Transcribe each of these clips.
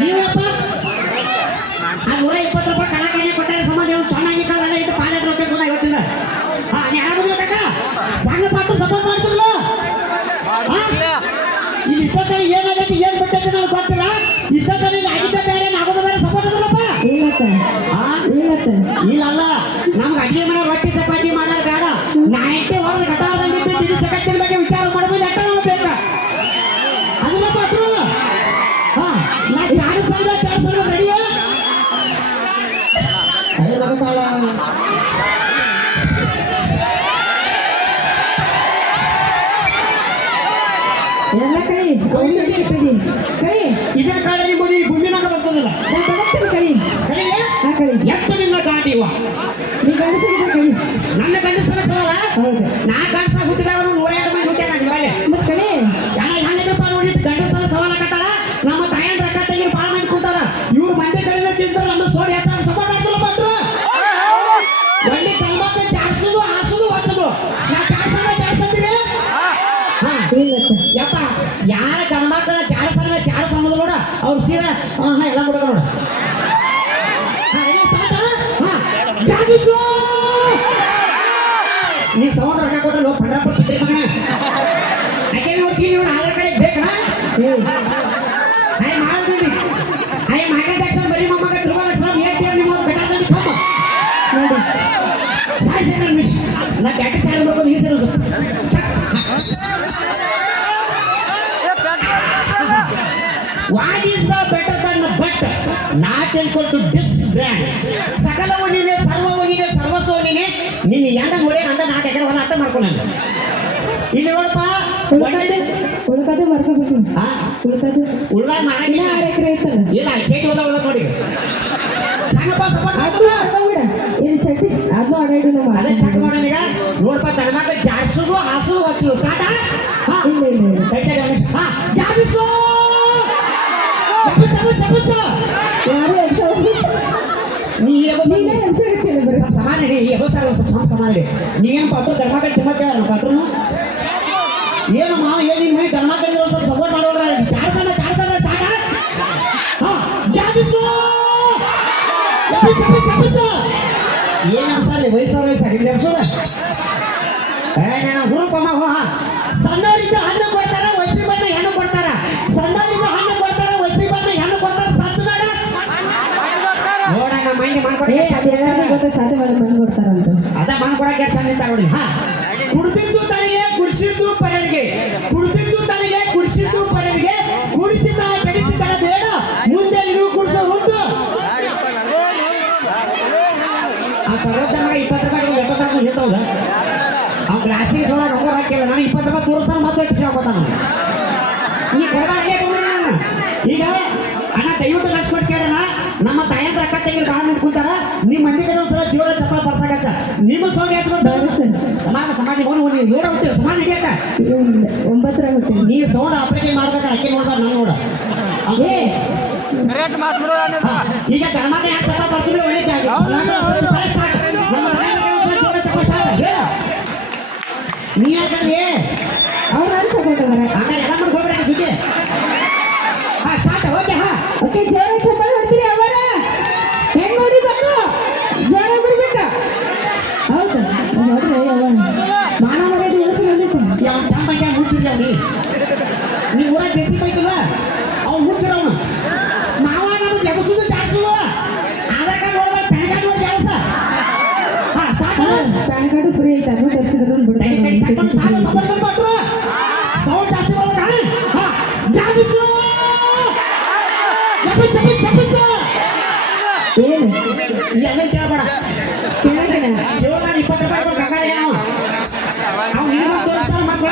ನೀವಪ್ಪ? ಇಪ್ಪತ್ತು ರೂಪಾಯಿ ಕಲಾ ಕಣ್ಣೆ ಕೊಟ್ಟಾರೆ ಇವ್ನು ಚೆನ್ನಾಗಿ ಕಳೆದ ಇಟ್ಟು ಪಾದ ರೊಕ್ಕ ಕೂಡ ಇವತ್ತಿಂದ. ಹಾ ನೀ ಕಾಕ ಸಣ್ಣ ಪಾಟು ಸಪೋರ್ಟ್ ಮಾಡ್ತಿರಲ್ಲ ಇಲ್ಲಿ ಇಷ್ಟೊತ್ತಲ್ಲಿ ಏನಾಗೈತಿ ಏನ್ ಬಿಟ್ಟೈತಿ ನಾವು ಗೊತ್ತಿಲ್ಲ. ಇಷ್ಟೊತ್ತಲ್ಲಿ ಇಲ್ಲಿ ಆಗಿದ್ದ ಬೇರೆ ಆಗೋದು ಬೇರೆ ಸಪೋರ್ಟ್ ಅದಲ್ಲಪ್ಪ ಏನತ್ತ ಇಲ್ಲಲ್ಲ ನಮ್ಗೆ ಅಡಿಗೆ ಮನೆ ರೊಟ್ಟಿ ಚಪಾತಿ ಮಾಡೋದು ಬೇಡ. ನೈಂಟಿ ಹೊಡೆದು ಘಟ ಕಳಿ ಕಳಿ ಇದೇ ಕಾರಣ ನಿಮ್ಮ ಈ ಭೂಮಿನಾಗ ಬರ್ತದಿಲ್ಲ? ನಾ ಬಡಕ್ತೀನಿ ಕಳಿ ಕಡೆಗೆ ಆ ಕಳಿ ಎತ್ತು ನಿನ್ನ ಗಾಡಿವ ಅವ್ರು ಸೀದಾ ಹಾ ಹಾ ಎಲ್ಲ ಬಿಡೋದು ನೋಡ ಹಾ, ready, start ಆ? ಹಾ, ಜಾಗಿಸು! ನೀ ಸೌಂಡ್ ರೊಕ್ಕ ಕೊಟ್ಟಲ್ಲ ಪಂಡ್ರಪ್ಪ ಬಿಟ್ರಿ ಮಗನ what is the better than but not ಎನ್ಕೊಲ್ to this brand ಸಕಲವು ನೀನೆ ಸರ್ವವು ನೀನೆ ಸರ್ವಸ್ವ ನೀನೆ. ನಿನ್ನ ಎಂಡ ನೋಡಿ ಅಂದ ನಾಲ್ಕು ಎಕರೆ ಹೊಲ ಅರ್ಥ ಮಾಡ್ಕೊಂಡು ಇಲ್ಲಿ ನೋಡಪ್ಪ ಉಳ್ಕದೆ ಬರ್ಕೋಬೇಕು ಉಳ್ಕದೆ ಉಳ್ದಾಗ ಮಾಡಂಗಿಲ್ಲ ಆರು ಎಕರೆ ಐತಲ್ಲ ಇಲ್ಲ ಚೇಟಿ ಹೋದ ಹೋದ ನೋಡಿ. ಹಂಗಪ್ಪ ಸಪೋರ್ಟ್ ಇಲ್ಲಿ ಚಟ್ಟಿ ಅದು ನಮ್ಮ ಅದೇ ಚೆಕ್ ಮಾಡೋಣ ಈಗ ನೋಡಪ್ಪ ತನ್ನ ಮಕ್ಳು ಜಾಡ್ಸೋದು ಹಾಸೋದು ಹಚ್ಚೋದು ಕಾಟ ಇಲ್ಲ ಇಲ್ಲ ಎಬ್ಬಸ ಸ್ವಲ್ಪ ಸಮ ಸಮಾನ ರೀ ನೀವೇನು ಪಟ್ಟು ಧರ್ಮಕಡೆ ತಿಮ್ಮಕ್ಕೆ ಪಟ್ರು ಏನು ಮಾವ ಏನು ನಿಮ್ಮ ಮನೆ ಧರ್ಮಕಡೆ ಸ್ವಲ್ಪ ಸಪೋರ್ಟ್ ಮಾಡೋರ ಜಾಡ್ಸಣ ಜಾಡ್ಸಣ ಚಾಟ ಏನು ಅನ್ಸಲ್ಲ ವಯಸ್ಸವ್ರ ವಯಸ್ಸಾಗಿ ಇಲ್ಲಿ ಎಬ್ಸೋದ ಏ ನಾನು ಹುರುಪಮ್ಮ ಹೋ ಹಾ. ಸಣ್ಣವರಿಂದ ಹಣ್ಣು ಕೊಡ್ತಾರ ವಯಸ್ಸಿ ಬಣ್ಣ ಹೆಣ್ಣು ಕೊಡ್ತಾರ. ಸಣ್ಣವರಿಂದ ಹಣ್ಣು ಕೊಡ್ತಾರ ವಯಸ್ಸಿ ಬಣ್ಣ ಹೆಣ್ಣು ಕೊಡ್ತಾರ ಸತ್ತು ಬೇಡ. ನೋಡ ನಮ್ಮ ಎಲ್ಲರಿಗೂ ಗೊತ್ತ ಬಂದ್ ಕೂಡ ಬಂದು ಕೊಡ್ತಾರಂತ ಅದ ಮಾಡ್ಕೊಡಕ್ಕೆ ಚಂದ ನೋಡಿ ಹಾ. ಕುಡ್ದಿದ್ದು ತಲೆಗೆ, ಕುಡಿಸಿದ್ದು ಪರರಿಗೆ. ಕುಡ್ದಿದ್ದು ತಲೆಗೆ, ಕುಡಿಸಿದ್ದು ಪರರಿಗೆ. ಕುಡಿಸಿದ ಬೆಳೆಸಿದ ಬೇಡ. ಮುಂದೆ ನೀವು ಕುಡಿಸೋ ಉಂಟು ಆ ಸರ್ವೋತ್ತಮ ಇಪ್ಪತ್ತು ರೂಪಾಯಿ ಎಪ್ಪತ್ತು ರೂಪಾಯಿ ಹೇಳ್ತಾವಲ್ಲ ಅವ್ನು ಗ್ಲಾಸಿಗೆ ಸೋಡ ರೊಕ್ಕ ಹಾಕಿಲ್ಲ. ನಾನು ಇಪ್ಪತ್ತು ರೂಪಾಯಿ ತೋರಿಸ್ತಾನೆ, ಮತ್ತೆ ಹೆಚ್ಚು ಹಾಕೋತಾನ ಈಗ ಅಣ್ಣ ದಯವಿಟ್ಟು ಕೊಟ್ಟು ಕೇಳೋಣ ನಮ್ಮ ತಾಯಿ ಅಕ್ಕ ತೆಗೆದು ಕೂತಾರ ನಿಮ್ಮ ಮಂದಿ ಕಡೆ ಒಂದ್ಸಲ ಜೀವನ ಚಪ್ಪಲ ಬರ್ಸಾಕತ್ತ. ನಿಮ್ಮ ಸೌಂಡ್ ಹಚ್ಕೊಂಡು ಸಮಾಜ ಸಮಾಜ ಹೋಗಿ ಹೋಗಿ ನೋಡ ಹೋಗ್ತೀವಿ ಸಮಾಜ ಹಿಡಿಯಕ್ಕ ಒಂಬತ್ತರ ನೀವು ನೀ ಸೌಂಡ್ ಆಪರೇಟಿಂಗ್ ಮಾಡ್ಬೇಕಾದ್ರೆ ಅಕ್ಕಿ ನೋಡ್ಬಾರ ನಾನು ನೋಡ. ಅದೇ ಈಗ ಧರ್ಮಾಟ ಯಾಕೆ ಚಪ್ಪ ಬರ್ತಿದ್ರೆ ಒಳ್ಳೆ. ನೀ ಯಾಕಂದ್ರೆ ಅವ್ರು ಅವರ. ಹಂಗಾರೆ ಎಲ್ಲ ಮಾಡಿ ಹೋಗ್ಬಿಡ ಜೊತೆ. ಹಾ ಸ್ಟಾರ್ಟ್ ಓಕೆ ಹಾ. ಓಕೆ ಜೋರ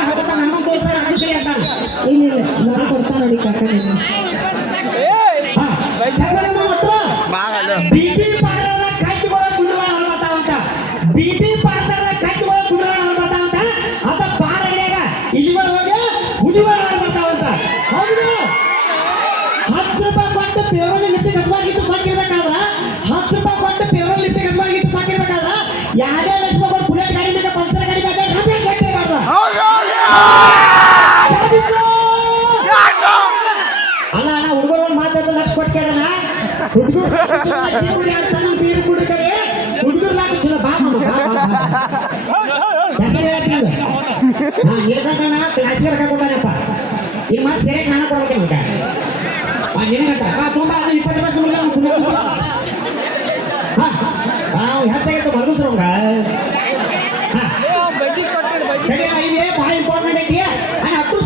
ಹಾಕೋತಾನ ನಮ್ಮ ತೋರಿಸ್ತಾನ ಅದು ಕೈ ಅಂತಾನ. ಇಲ್ಲ ಇಲ್ಲ. ನಾನು ನೋಡಿ ಕಾಕ ಹತ್ತು ರೂಪಾಯಿ ಕೊಟ್ಟು ಪೇರೋಲ್ ಲಿಪ್ಪಿ ಕಸವಾಗಿಟ್ಟು ಸಾಕಿರ್ಬೇಕಾದ್ರ? ಹತ್ತು ರೂಪಾಯಿ ಕೊಟ್ಟು ಪೇರೋಲ್ ಲಿಪ್ಪಿ ಕಸವಾಗಿಟ್ಟು ಸಾಕಿರ್ಬೇಕಾದ್ರ? ಯಾರೇ ಲಕ್ಷ ರೂಪಾಯಿ ಬುಲೆಟ್ ಗಾಡಿ ಬೇಕಾ ಪಲ್ಸರ್ ಗಾಡಿ ಬೇಕಾ ಅಲ್ಲ ಅಣ್ಣ ಹುಡುಗರು ಒಂದು ಮೂವತ್ತೈದು ಲಕ್ಷ ಕೊಟ್ಟಾರನ ಹುಡುಗರು ಬೀರು ಕುಡಿತಾರೆ ಹುಡುಗರು ಲಾಕ ಚಲೋ ಬಾ ಬಾ ಹೆಸರು ಹೇಳ್ತೀನಿ. ಹಾ ಇರ್ಕಂತಾನ ಕ್ಲಾಸಿಗೆ ರೊಕ್ಕ ಕೊಟ್ಟಾನಪ್ಪ ಮತ್ತೆ ಹಣ ಕಾಣ ಕೊಡ್ಬೇಕು ನಮ್ಗೆ ಆ ನಿನಗಂತ ಬಾ ತುಂಬ ಅದು ಇಪ್ಪತ್ತು ರೂಪಾಯಿ ಸುಮ್ಮನೆ ನಾವು ಹೆಚ್ಚಾಗಿತ್ತು ಮಲಗಿಸ್ರಂಗ ಹಾ ಸರಿ ಇದೆ ಭಾಳ ಇಂಪಾರ್ಟೆಂಟ್ ಐತಿ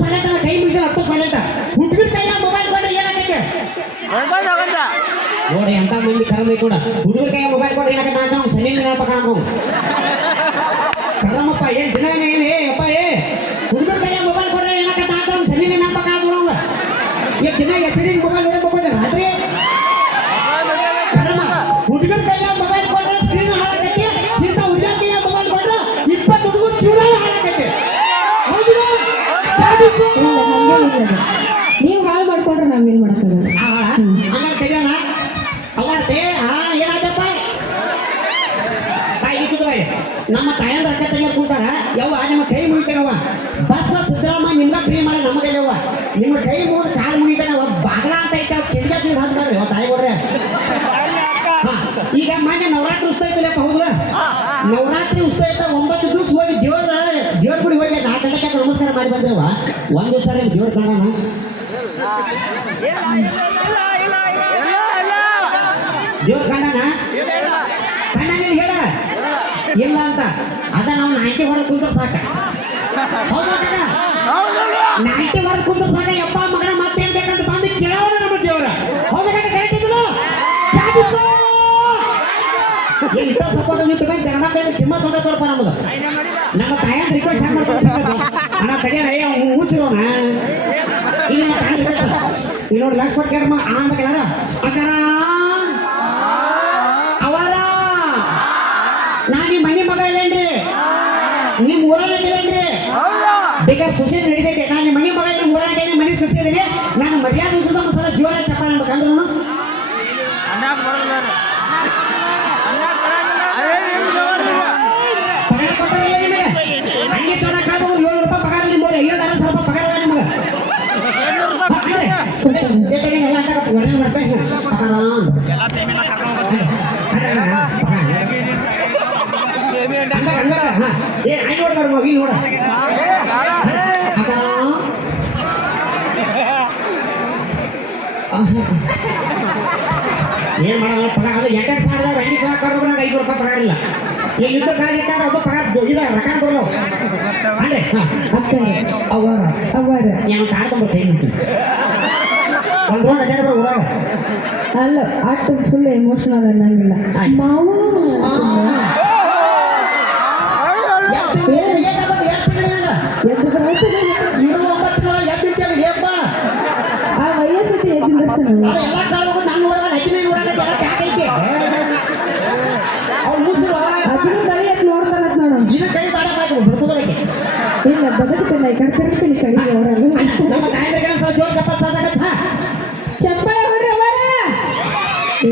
ಸೈಲೆಂಟ್ ಅಲ್ಲ ಕೈ ಮುಗಿದ ಹತ್ತು ಸೈಲೆಂಟ್ ಹುಡುಗರ ಕೈಯ ಮೊಬೈಲ್ ಕೊಟ್ರೆ ಏನಾಗೈತೆ ನೋಡಿ ಎಂತ ಮಂದಿ ಕರಮೈ ಕೂಡ ಹುಡುಗರ ಕೈಯ ಮೊಬೈಲ್ ಕೊಟ್ರೆ ಏನಾಗತ್ತೆ ನಾನು ಸಲೀಲ್ ನೆನಪ ಕಾಣಕೋ ಕರಮಪ್ಪ ಏನ್ ದಿನ ಏನೇ ಅಪ್ಪ ಅದು. ನೀವು ಹಾಳು ಮಾಡ್ಕೊಂಡ್ರೆ ಬಾಯ್ ಇಟ್ಟು ಬಾಯ್. ನಮ್ಮ ತಾಯಂದ ಅಕ್ಕ ತಂಗಿಯರ್ ಕೂತಾರ. ಯವ್ವ ನಿಮ್ಮ ಕೈ ಮುಗಿತಾನವ ಬಸ್ ಸಿದ್ದರಾಮ ನಿಮ್ದ ಫ್ರೀ ಮಾಡಿ ನಮ್ಮ ಕೈಯವ್ವ ನಿಮ್ಮ ಕೈ ಈಗ ಮೊನ್ನೆ ನವರಾತ್ರಿ ಉತ್ಸವ ಐತಲ್ಲಪ್ಪ ಹೌದಲ್ಲ ನವರಾತ್ರಿ ಉತ್ಸವ ಇತ್ತ ಒಂಬತ್ತು ದಿವಸ ಹೋಗಿ ದೇವ್ರ ದೇವ್ರ ಗುಡಿ ಹೋಗಿ ನಾಲ್ಕು ಗಂಟೆಗೆ ನಮಸ್ಕಾರ ಮಾಡಿ ಬಂದ್ರವ? ಒಂದು ದಿವಸ ದೇವ್ರ ಕಾಣೋಣ? ದೇವ್ರ ಕಾಣೋಣ? ಹೇಳ. ಇಲ್ಲ ಅಂತ. ಅದ ನಾವು ನಾಯ್ಕೆ ಹೊಡೆದು ಕುಂತ ಸಾಕ. ಹೌದಾ ನಾಯ್ಕೆ ಹೊಡೆದು ಕುಂತ ಸಾಕ, ಯಪ್ಪ ಮಗನ ಮತ್ತೇನ್ ಬೇಕಂತ ಬಂದು ಕೇಳೋಣ ನಮ್ಮ ದೇವ್ರ ಹೌದಾ ಕರೆಕ್ಟ್ ಇದ್ರು ಸಪೋರ್ಟ್ ನಿಂತು ಬಂದು ಜನ ಮಕ್ಕಳಿಗೆ ಕಿಮ್ಮ ತೊಂದರೆ ತೋರ್ಪ ನಮ್ಮದು ನಮ್ಮ ತಾಯಂತ ರಿಕ್ವೆಸ್ಟ್ ಮಾಡ್ತಾರೆ ಅಣ್ಣ ಮುಚ್ಚಿರೋಣ ಇಲ್ಲಿ ನಮ್ಮ ಇಲ್ಲಿ ನೋಡಿ ಲಕ್ಷ ಕೊಟ್ಟು ಕೇಳ್ಮ ಆನ್ಬೇಕಲ್ಲ ಅಕ್ಕಾರ ಅವರ? ನಾ ನಿಮ್ಮ ಮನೆ ಮಗ ಇಲ್ಲೇನ್ರಿ? ನಿಮ್ಮ ಊರಲ್ಲಿ ಇಲ್ಲೇನ್ರಿ? ಬೇಕಾದ್ರೆ ಸೊಸೆ ನಡೀತೈತೆ. ನಾನು ನಿಮ್ಮ ಮನೆ ಮಗ ಇದ್ದೀನಿ ಊರಾಗ ಮನೆ ಸೊಸೆ ಇದೀನಿ ನಾನು ಮರ್ಯಾದೆ ಸುತ್ತ ಸಲ ಜೋರ ಚಪ್ಪಾಳೆ ಅನ್ಬೇಕಂದ್ರೂ ಪಗಾರ ಕೊಟ್ಟಾರಲ್ಲ ನಿಮಗೆ ಹಂಗೆ ಚೋರ ಕಾದು ಒಂದು ಏಳು ರೂಪಾಯಿ ಪಗಾರ ನಿಮ್ಗೆ ಐವತ್ತು ಅರವತ್ತು ಸಾವಿರ ರೂಪಾಯಿ ಪಗಾರ ಅದ ನಿಮಗೆ ಎಲ್ಲ ಹಾಕಪ್ಪ ಒಳ್ಳೆ ಮಾಡ್ಬೇಕು ಏ ಐ ನೋಡ್ ಬರ್ಮ ನೋಡ ಏನ್ ಅದು ಎಂಟೆಂಟು ಸಾವಿರದ ಎಂಟು ಸಾವಿರ ಐದು ರೂಪಾಯಿ ಪಗಾರ ಇಲ್ಲ ಈ ಯುದ್ಧ ಕಾಲ ಅದು ಪಗಾರ ಇದ ರೊಕ್ಕ ಬರಲ್ಲ ಅಂದ್ರೆ ಅಷ್ಟೇ ಅವ ಅವರ ಏನು ಒಂದು ಅಡ್ಡಾಡಿದ್ರೆ ಊರಾಗ ಅಲ್ಲ ಅಷ್ಟು ಫುಲ್ ಎಮೋಷನಲ್ ಅನ್ನಂಗಿಲ್ಲ ಮಾವು ಆ ವಯಸ್ಸತಿ ಎದ್ದಿರ್ತಾನೆ ಎಲ್ಲ ಕಾಳು ನಾನು ಅವ್ರು ಎತ್ ನೋಡ್ತಾನತ್ ನೋಡು ಇದು ಕೈ ಮಾಡಬೇಕು ಬದುಕೋದಕ್ಕೆ ಇಲ್ಲ ಬದುಕ್ತಿಲ್ಲ ಈ ಕಡೆ ತಿರುಗ್ತೀನಿ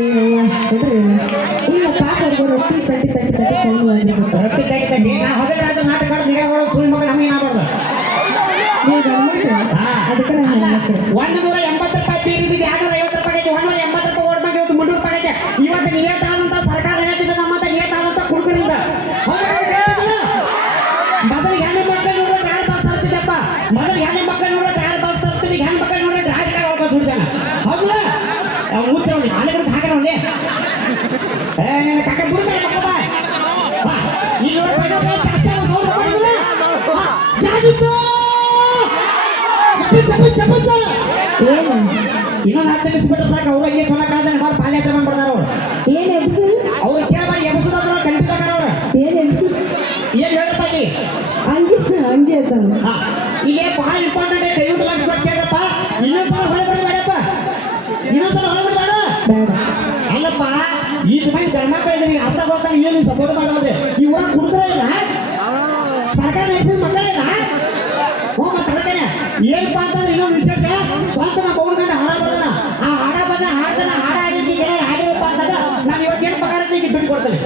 ಇಲ್ಲ ಪಾಪ ರೊಟ್ಟಿ ತಟ್ಟಿ ತಟ್ಟಿ ತಟ್ಟಿ ರೊಟ್ಟಿ ನಾಟಕ ಸುಳ್ಳು ಮಗಳು ಹಂಗೆ ನೀವು ಗಮನಿಸಿ ಅದಕ್ಕೆ ನಾನು ಒಂದು ನೂರ ಎಂಬತ್ತು ಇನ್ನೊಂದು ಹತ್ತು ನಿಮಿಷ ಬಿಟ್ಟರೆ ಸಾಕು ಅವ್ರು ಹಂಗೆ ಸೊನ್ನ ಕಾಳ್ದಾನೆ ಮಾಡಿ ಪಾಲ್ಯ ಹತ್ರ ಬಂದ್ಬಿಡ್ತಾರ ಅವ್ರು ಏನು ಎಬ್ಸು ಅವ್ರು ಕೇಳಬಾರಿ ಕನ್ಫ್ಯೂಸ್ ಆಗಾರ ಅವ್ರು ಏನು ಎಬ್ಸು ಏನ್ ಹೇಳಪ್ಪ ಇಲ್ಲಿ ಹಂಗೆ ಹಂಗೆ ಹಾ ಇಲ್ಲೇ ಬಹಳ ಇಂಪಾರ್ಟೆಂಟ್ ಐತೆ ದಯವಿಟ್ಟು ಲಕ್ಷ ಕೇಳಪ್ಪ ಇನ್ನೊಂದ್ಸಲ ಹೊಳೆ ಬರಬೇಡಪ್ಪ ಇನ್ನೊಂದ್ಸಲ ಹೊಳೆ ಬರಬೇಡ ಬೇಡ ಅಲ್ಲಪ್ಪ ಈ ಮಂದಿ ಗಂಡ್ಮಕ್ಳು ಇದ್ರೆ ಅರ್ಥ ಬರ್ತಾನೆ ಏನು ಸಪೋರ್ಟ್ ಮಾಡೋದ್ರೆ ಊರ ಕುಡ್ದ್ರೆ ಇಲ್ಲ ಅಂತಂದ್ರೆ ಇನ್ನೊಂದು ವಿಶೇಷ ಸ್ವಂತ ನಮ್ಮ ಆ ಹಾಡ ಬಂದ ಹಾಡ್ತಾನ ಹಾಡ ಹಾಡಿದ್ದಕ್ಕೆ ಹಾಡಿರಪ್ಪ ನಾನು ಇವತ್ತು ಏನು ಪಗಾರ ಬಿಟ್ಟು ಕೊಡ್ತೇನೆ